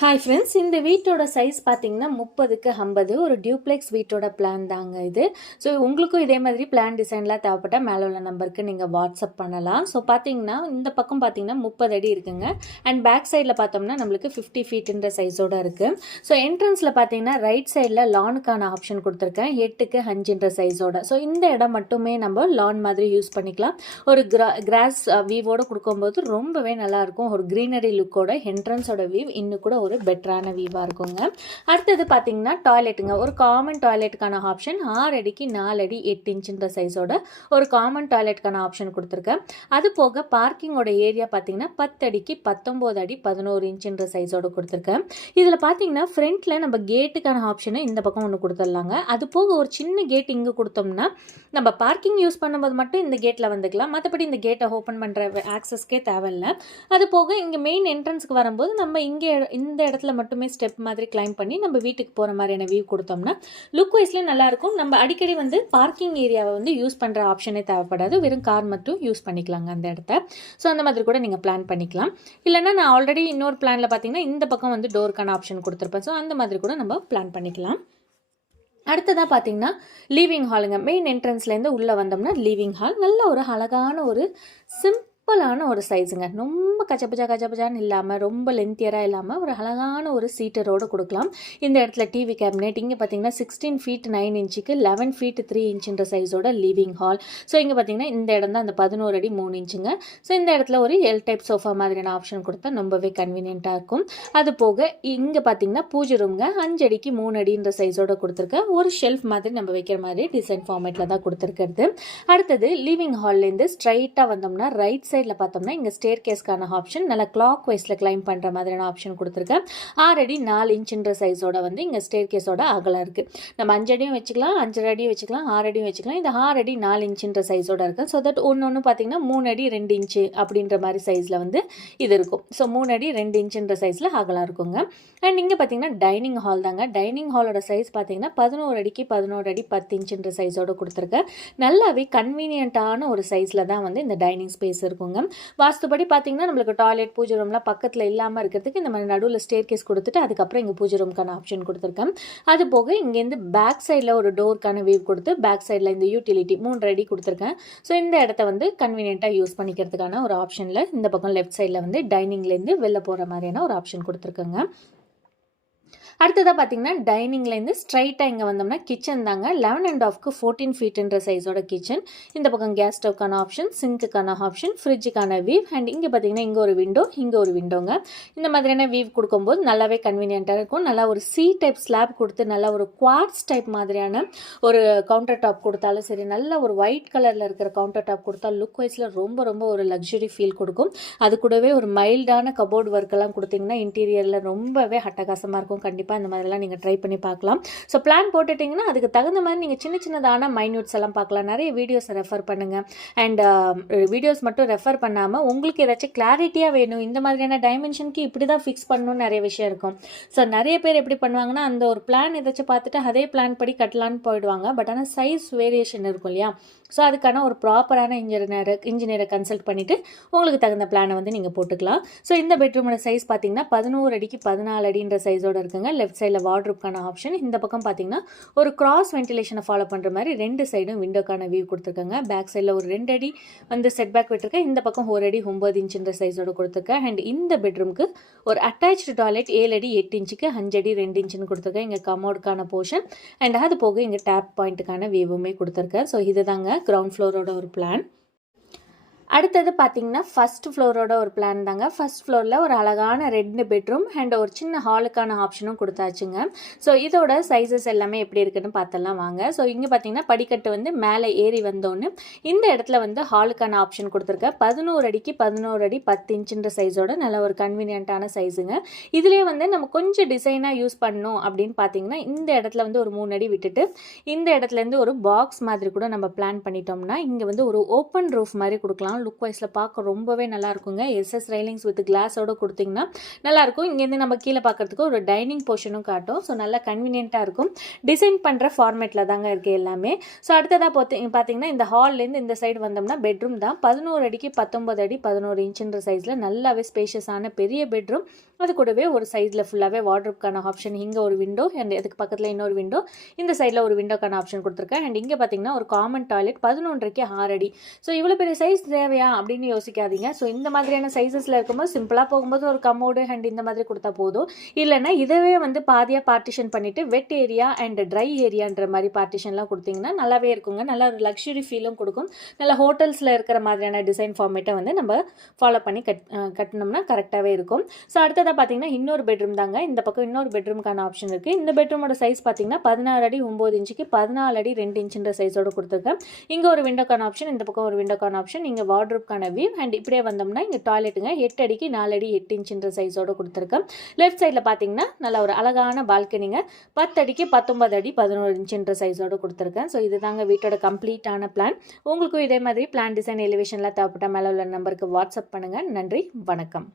Hi friends, இந்த வீட்டோட size பார்த்தீங்கன்னா 30க்கு 50 ஒரு டியூப்ளெக்ஸ் வீட்டோட பிளான் தாங்க இது. ஸோ உங்களுக்கும் இதே மாதிரி பிளான் டிசைன்லாம் தேவைப்பட்டால் மேலே உள்ள நம்பருக்கு நீங்கள் வாட்ஸ்அப் பண்ணலாம். ஸோ பார்த்தீங்கன்னா இந்த பக்கம் பார்த்தீங்கன்னா 30 அடி இருக்குங்க. அண்ட் பேக் சைடில் பார்த்தோம்னா நம்மளுக்கு 50 ஃபீட்டுன்ற சைஸோட இருக்குது. ஸோ என்ட்ரன்ஸில் பார்த்தீங்கன்னா ரைட் சைடில் லானுக்கான ஆப்ஷன் கொடுத்துருக்கேன் 8க்கு 5ன்ற சைஸோட. ஸோ இந்த இடம் மட்டுமே நம்ம லான் மாதிரி யூஸ் பண்ணிக்கலாம். ஒரு கிராஸ் வீவோட கொடுக்கும்போது ரொம்பவே நல்லாயிருக்கும். ஒரு க்ரீனரி லுக்கோட என்ட்ரன்ஸோட வீவ் இன்னும் கூட ஒரு பெட்டரான வீவாக இருக்குங்க. அடுத்தது பார்த்தீங்கன்னா டாய்லெட்டுங்க. ஒரு காமன் டாய்லெட்டுக்கான ஆப்ஷன் 6 அடிக்கு 4 அடி 8 இன்ச்சுன்ற சைஸோட ஒரு காமன் டாய்லெட்டுக்கான ஆப்ஷன் கொடுத்துருக்கேன். அது போக பார்க்கிங்கோட ஏரியா பார்த்தீங்கன்னா 10 அடிக்கு 19 அடி 11 இன்ச்சுன்ற சைஸோட கொடுத்துருக்கேன். இதில் பார்த்தீங்கன்னா ஃப்ரண்ட்டில் நம்ம கேட்டுக்கான ஆப்ஷனை இந்த பக்கம் ஒன்று கொடுத்துடலாங்க. அது போக ஒரு சின்ன கேட் இங்கே கொடுத்தோம்னா நம்ம பார்க்கிங் யூஸ் பண்ணும்போது மட்டும் இந்த கேட்டில் வந்துக்கலாம். மற்றபடி இந்த கேட்டை ஓப்பன் பண்ணுற ஆக்சஸ்க்கே தேவையில்லை. அது போக இங்கே மெயின் என்ட்ரன்ஸுக்கு வரும்போது நம்ம இங்கே இந்த இடத்துல மட்டுமே ஸ்டெப் மாதிரி கிளைம் பண்ணி நம்ம வீட்டுக்கு போகிற மாதிரியான வியூ கொடுத்தோம்னா லுக் வைஸ்லேயும் நல்லாயிருக்கும். நம்ம அடிக்கடி வந்து பார்க்கிங் ஏரியாவை வந்து யூஸ் பண்ணுற ஆப்ஷனே தேவைப்படாது. வெறும் கார் மட்டும் யூஸ் பண்ணிக்கலாங்க அந்த இடத்த. ஸோ அந்த மாதிரி கூட நீங்கள் பிளான் பண்ணிக்கலாம். இல்லைனா நான் ஆல்ரெடி இன்னொரு பிளானில் பார்த்தீங்கன்னா இந்த பக்கம் வந்து டோருக்கான ஆப்ஷன் கொடுத்துருப்பேன். ஸோ அந்த மாதிரி கூட நம்ம பிளான் பண்ணிக்கலாம். அடுத்ததாக பார்த்தீங்கன்னா லீவிங் ஹாலுங்க. மெயின் என்ட்ரன்ஸ்லேருந்து உள்ளே வந்தோம்னா லீவிங் ஹால் நல்ல ஒரு அழகான ஒரு சிம்பிளான ஒரு சைஸுங்க. ரொம்ப கச்சபஜான்னு இல்லாமல் ரொம்ப லென்த்தியராக இல்லாமல் ஒரு அழகான ஒரு சீட்டரோடு கொடுக்கலாம். இந்த இடத்துல டிவி கேபினெட் இங்கே பார்த்தீங்கன்னா 16 ஃபீட் 9 இன்ச்சுக்கு 11 ஃபீட் 3 இன்ச்சுன்ற சைஸோட லிவிங் ஹால். ஸோ இங்கே பார்த்தீங்கன்னா இந்த இடம் தான் அந்த 11 அடி 3 இன்ச்சுங்க. ஸோ இந்த இடத்துல ஒரு எல் டைப் சோஃபா மாதிரியான ஆப்ஷன் கொடுத்தா ரொம்பவே கன்வீனியண்ட்டாக இருக்கும். அது போக இங்கே பார்த்தீங்கன்னா பூஜை ரூம்ங்க 5 அடிக்கு 3 அடின்ற சைஸோட கொடுத்துருக்கேன். ஒரு ஷெல்ஃப் மாதிரி நம்ம வைக்கிற மாதிரி டிசைன் ஃபார்மேட்டில் தான் கொடுத்துருக்கிறது. அடுத்தது லிவிங் ஹால்லேருந்து ஸ்ட்ரைட்டாக வந்தோம்னா ரைட் சைடில் பார்த்தோம்னா இங்கே ஸ்டேர் கேஸ்க்கான ஆப்ஷன் நல்லா கிளாக் வைஸில் கிளைம் பண்ணுற மாதிரியான ஆப்ஷன் கொடுத்துருக்கேன். 6 அடி 4 இன்ச்சுன்ற சைஸோட வந்து இங்கே ஸ்டேர் கேஸோட அகலம் இருக்குது. நம்ம 5 அடியும் வச்சுக்கலாம், 5 அடியும் வச்சுக்கலாம், 6 அடியும் வச்சுக்கலாம். இந்த 6 அடி 4 இன்ச்சுன்ற சைஸோட இருக்குது. ஸோ தட் ஒன்று பார்த்தீங்கன்னா 3 அடி 2 இன்ச்சு அப்படின்ற மாதிரி சைஸில் வந்து இது இருக்கும். ஸோ 3 அடி 2 இன்ச்சுன்ற சைஸில் அகலம் இருக்குங்க. அண்ட் இங்கே பார்த்தீங்கன்னா டைனிங் ஹால் தாங்க. டைனிங் ஹாலோட சைஸ் பார்த்தீங்கன்னா 11 அடிக்கு 11 அடி 10 இன்ச்சுன்ற சைஸோட கொடுத்துருக்கேன். நல்லாவே கன்வீனியண்ட்டான ஒரு சைஸில் தான் வந்து இந்த டைனிங் ஸ்பேஸ் இருக்குங்க. வாஸ்துபடி பார்த்தீங்கன்னா நம்மளுக்கு டாய்லெட் பூஜை ரூம்லாம் பக்கத்தில் இல்லாமல் இருக்கிறதுக்கு இந்த மாதிரி நடுவில் ஸ்டேர் கேஸ் கொடுத்துட்டு அதுக்கப்புறம் இங்கே பூஜை ரூம்க்கான ஆப்ஷன் கொடுத்துருக்கேன். அது போக இங்கேருந்து பேக் சைடில் ஒரு டோருக்கான வியூ கொடுத்து பேக் சைடில் இந்த யூட்டிலிட்டி 3 அடி கொடுத்துருக்கேன். ஸோ இந்த இடத்த வந்து கன்வீனியண்ட்டாக யூஸ் பண்ணிக்கிறதுக்கான ஒரு ஆப்ஷனில் இந்த பக்கம் லெஃப்ட் சைடில் வந்து டைனிங்லேருந்து வெளில போகிற மாதிரியான ஒரு ஆப்ஷன் கொடுத்துருக்கேங்க. அடுத்ததாக பார்த்தீங்கன்னா டைனிங்லேருந்து ஸ்ட்ரைட்டாக இங்கே வந்தோம்னா கிச்சன் தாங்க. 11.5க்கு 14 ஃபீட்டுன்ற சைஸோட கிச்சன். இந்த பக்கம் கேஸ் ஸ்டவ்க்கான ஆப்ஷன், சிங்க்குக்கான ஆப்ஷன், ஃப்ரிட்ஜுக்கான வீவ் அண்ட் இங்கே பார்த்தீங்கன்னா இங்கே ஒரு விண்டோ, இங்கே ஒரு விண்டோங்க. இந்த மாதிரியான வீவ் கொடுக்கும்போது நல்லாவே கன்வீனியண்ட்டாக இருக்கும். நல்லா ஒரு சி டைப் ஸ்லாப் கொடுத்து நல்லா ஒரு குவார்ட்ஸ் டைப் மாதிரியான ஒரு கவுண்டர் டாப் கொடுத்தாலும் சரி, நல்ல ஒரு ஒயிட் கலரில் இருக்கிற கவுண்டர் டாப் கொடுத்தா லுக் வைஸில் ரொம்ப ரொம்ப ஒரு லக்ஸுரி ஃபீல் கொடுக்கும். அது கூடவே ஒரு மைல்டான கபோர்ட் ஒர்க்கெல்லாம் கொடுத்தீங்கன்னா இன்டீரியரில் ரொம்பவே அட்டகாசமாக இருக்கும். கண்டிப்பாக இந்த மாதிரிலாம் நீங்கள் ட்ரை பண்ணி பார்க்கலாம். ஸோ பிளான் போட்டுட்டிங்கன்னா அதுக்கு தகுந்த மாதிரி நீங்கள் சின்ன சின்னதான மைன்யூட்ஸ் எல்லாம் பார்க்கலாம். நிறைய வீடியோஸ் ரெஃபர் பண்ணுங்கள். அண்ட் வீடியோஸ் மட்டும் ரெஃபர் பண்ணாமல் உங்களுக்கு ஏதாச்சும் கிளாரிட்டியாக வேணும், இந்த மாதிரியான டைமென்ஷனுக்கு இப்படி தான் ஃபிக்ஸ் பண்ணணும்னு நிறைய விஷயம் இருக்கும். ஸோ நிறைய பேர் எப்படி பண்ணுவாங்கன்னா அந்த ஒரு பிளான் ஏதாச்சும் பார்த்துட்டு அதே பிளான் படி கட்டலான்னு போயிடுவாங்க. பட் ஆனால் சைஸ் வேரியேஷன் இருக்கும் இல்லையா? ஸோ அதுக்கான ஒரு ப்ராப்பரான இன்ஜினியரை கன்சல்ட் பண்ணிவிட்டு உங்களுக்கு தகுந்த பிளானை வந்து நீங்கள் போட்டுக்கலாம். ஸோ இந்த பெட்ரூமோட சைஸ் பார்த்தீங்கன்னா 11 அடிக்கு 14 அடின்ற சைஸோட இருக்குங்க. லெஃப்ட் சைடில் வார்ட்ரூப்கான ஆப்ஷன். இந்த பக்கம் பார்த்தீங்கன்னா ஒரு கிராஸ் வென்டிலேஷனை ஃபாலோ பண்ணுற மாதிரி 2 சைடும் விண்டோக்கான வியூ கொடுத்துருக்காங்க. பேக் சைடில் ஒரு 2 அடி வந்து செட் பேக் விட்டுருக்கேன். இந்த பக்கம் 1 அடி 9 இன்ச்சுன்ற சைஸோட கொடுத்துருக்கேன். அண்ட் இந்த பெட்ரூமுக்கு ஒரு அட்டாச்சு டாய்லெட் 7 அடி 8 இன்ச்சுக்கு 5 அடி 2 இன்ச்சுன்னு கொடுத்துருக்கேன். இங்கே கமோடுக்கான போர்ஷன் அண்ட் அது போக இங்கே டேப் பாயிண்ட்டுக்கான வியூவுமே கொடுத்துருக்கேன். ஸோ இதுதாங்க கிரவுண்ட் ஃப்ளோரோட ஒரு பிளான். அடுத்தது பார்த்தீங்கன்னா ஃபஸ்ட் ஃப்ளோரோட ஒரு பிளான் தாங்க. ஃபஸ்ட் ஃப்ளோரில் ஒரு அழகான 2 பெட்ரூம் அண்ட் ஒரு சின்ன ஹாலுக்கான ஆப்ஷனும் கொடுத்தாச்சுங்க. ஸோ இதோட சைஸஸ் எல்லாமே எப்படி இருக்குன்னு பார்த்தலாம் வாங்க. ஸோ இங்கே பார்த்தீங்கன்னா படிக்கட்டு வந்து மேலே ஏறி வந்தோன்னு இந்த இடத்துல வந்து ஹாலுக்கான ஆப்ஷன் கொடுத்துருக்கேன். 11 அடிக்கு 11 அடி 10 இன்ச்சுன்ற சைஸோட நல்ல ஒரு கன்வீனியண்ட்டான சைஸுங்க. இதுலேயே வந்து நம்ம கொஞ்சம் டிசைனாக யூஸ் பண்ணணும் அப்படின்னு பார்த்தீங்கன்னா இந்த இடத்துல வந்து ஒரு 3 அடி விட்டுட்டு இந்த இடத்துலேருந்து ஒரு பாக்ஸ் மாதிரி கூட நம்ம பிளான் பண்ணிட்டோம்னா இங்கே வந்து ஒரு ஓப்பன் ரூஃப் மாதிரி கொடுக்கலாம். லுக் வைஸில் பார்க்க ரொம்பவே நல்லா இருக்குங்க. எஸ்எஸ் ரைலிங்ஸ் வித் கிளாஸோட கொடுத்தீங்கன்னா நல்லாயிருக்கும். இங்கேருந்து நம்ம கீழே பார்க்கறதுக்கு ஒரு டைனிங் போர்ஷனும் காட்டும். ஸோ நல்லா கன்வீனியண்ட்டாக இருக்கும். டிசைன் பண்ணுற ஃபார்மேட்டில் தாங்க இருக்குது எல்லாமே. ஸோ அடுத்ததாக பார்த்தீங்கன்னா இந்த ஹால்லேருந்து இந்த சைடு வந்தோம்னா பெட்ரூம் தான். 11 அடிக்கு 19 அடி 11 இன்ச்சுன்ற சைஸில் நல்லாவே ஸ்பேஷியஸான பெரிய பெட்ரூம். அது கூடவே ஒரு சைடில் ஃபுல்லாகவே வார்ட்ரோப்க்கான ஆப்ஷன், இங்கே ஒரு விண்டோ அண்ட் அதுக்கு பக்கத்தில் இன்னொரு விண்டோ, இந்த சைடில் ஒரு விண்டோக்கான ஆப்ஷன் கொடுத்துருக்கேன். அண்ட் இங்கே பார்த்தீங்கன்னா ஒரு காமன் டாய்லெட் 11.5க்கு 6 அடி. ஸோ இவ்வளோ பெரிய சைஸ் தேவையா அப்படின்னு யோசிக்காதீங்க. ஸோ இந்த மாதிரியான சைஸஸில் இருக்கும்போது சிம்பிளாக போகும்போது ஒரு கமோடு அண்ட் இந்த மாதிரி கொடுத்தா போதும். இல்லைன்னா இதவே வந்து பாதியாக பார்ட்டிஷன் பண்ணிவிட்டு வெட் ஏரியா அண்ட் ட்ரை ஏரியான்ற மாதிரி பார்ட்டிஷன்லாம் கொடுத்தீங்கன்னா நல்லாவே இருக்குங்க. நல்லா ஒரு லக்ஸுரி ஃபீலும் கொடுக்கும். நல்லா ஹோட்டல்ஸில் இருக்கிற மாதிரியான டிசைன் ஃபார்மேட்டை வந்து நம்ம ஃபாலோ பண்ணி கட்டினோம்னா கரெக்டாகவே இருக்கும். ஸோ அடுத்ததாக பார்த்தீங்கன்னா இன்னொரு பெட்ரூம் தாங்க. இந்த பக்கம் இன்னொரு பெட்ரூமுக்கான ஆப்ஷன் இருக்குது. இந்த பெட்ரூமோட சைஸ் பார்த்தீங்கன்னா 16 அடி 9 இன்ச்சுக்கு 14 அடி 2 இன்ச்சுன்ற சைஸோடு கொடுத்துருக்கேன். இங்கே ஒரு விண்டோக்கான ஆப்ஷன், இந்த பக்கம் ஒரு விண்டோக்கான ஆப்ஷன், இங்கே வார்ட்ரோப்க்கான வியூ அண்ட் இப்படியே வந்தோம்னா இங்கே டாய்லெட்டுங்க 8 அடிக்கு 4 அடி 8 இன்ச்சுன்ற சைஸோடு கொடுத்துருக்கேன். லெஃப்ட் சைடில் பார்த்தீங்கன்னா நல்ல ஒரு அழகான பால்கனிங்க 10 அடிக்கு 19 அடி 11 இன்ச்சுன்ற சைஸோடு கொடுத்துருக்கேன். ஸோ இதுதாங்க வீட்டோட கம்ப்ளீட்டான பிளான். உங்களுக்கும் இதே மாதிரி பிளான் டிசைன் எலிவேஷன்லாம் தேவைப்பட்ட மேலே உள்ள நம்பருக்கு வாட்ஸ்அப் பண்ணுங்கள். நன்றி, வணக்கம்.